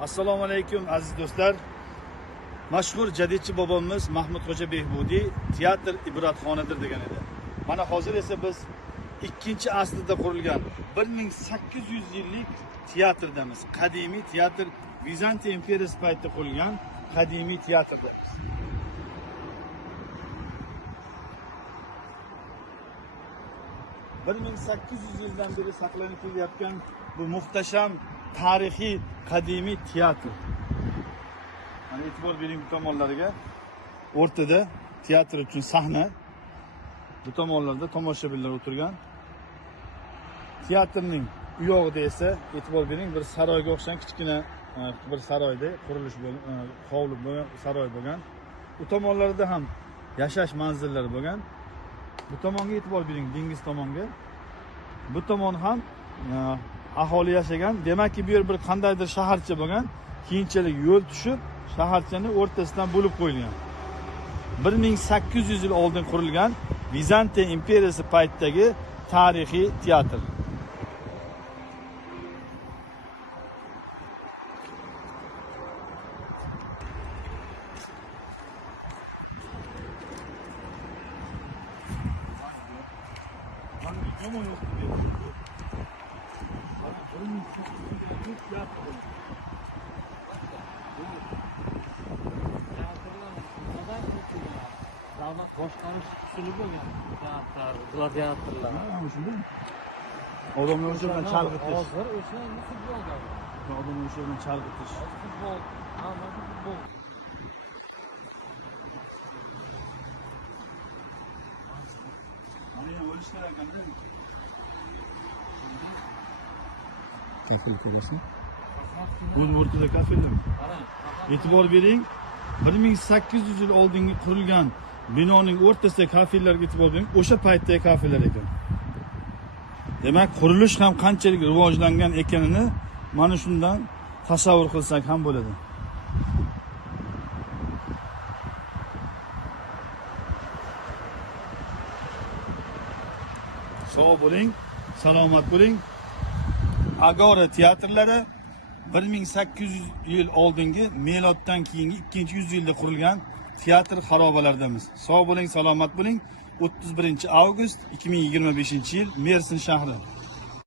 Assalomu alaykum aziz do'stlar. Mashhur jadidchi bobomiz Mahmudxo'ja Behbudiy teatr ibratxonadir degan edi. Mana hozir esa biz 2-asrda qurilgan 1800 yillik teatrdamiz. Qadimiy teatr, Vizantiya imperiyasi paytida qurilgan qadimiy teatrdamiz. ...1800 yildan beri saqlanib kelayotgan bu muhtasham tarixiy qadimiy teatr. Mana e'tibor bering bu tomonlariga. O'rtada teatr uchun sahna. Bu tomonlarda tomoshabinlar o'tirgan. Teatrning u yog'ida esa e'tibor bering, bir saroyga o'xshagan kichkina bir saroyda qurilish bo'lgan, hovli bo'lgan, saroy bo'lgan. Bu tomonlarda ham yashash manzillari bo'lgan. Bu tomonga e'tibor bering, dengiz tomonga. Bu tomon ham aholi yashagan. Demakki bu yer bir qandaydir shaharcha bo'lgan. Keyinchalik yo'l tushib, shaharchani o'rtasidan bo'lib qo'yilgan. 1800 yil oldin qurilgan Vizantiya imperiyasi paytidagi tarixiy teatr. Davlat boshqarish usuli bo'lgan teatr, gladiatorlar. Odamlar o'sha bilan chalg'itish. Hozir o'sha endi futbolda. Odamlar o'sha bilan chalg'itish. Futbol, hammasi futbol. Mana ham o'lishlar ekanda. Kafil ko'rasizmi? Buni o'rtada kafelar. E'tibor bering, 1800 yil oldin qurilgan binoning o'rtasida kafellarga e'tibor bering, o'sha paytdagi kafelar ekan. Demak, qurilish ham qanchalik rivojlangan ekanini mana shundan tasavvur qilsak ham bo'ladi. Sog' bo'ling, salomat bo'ling. Agora teatrlari 1800 yil oldingi miloddan keyingi 200 yilda qurilgan teatr xarobalardamiz. Sog' bo'ling, salomat bo'ling. 31 avgust 2025 yil Mersin shahri.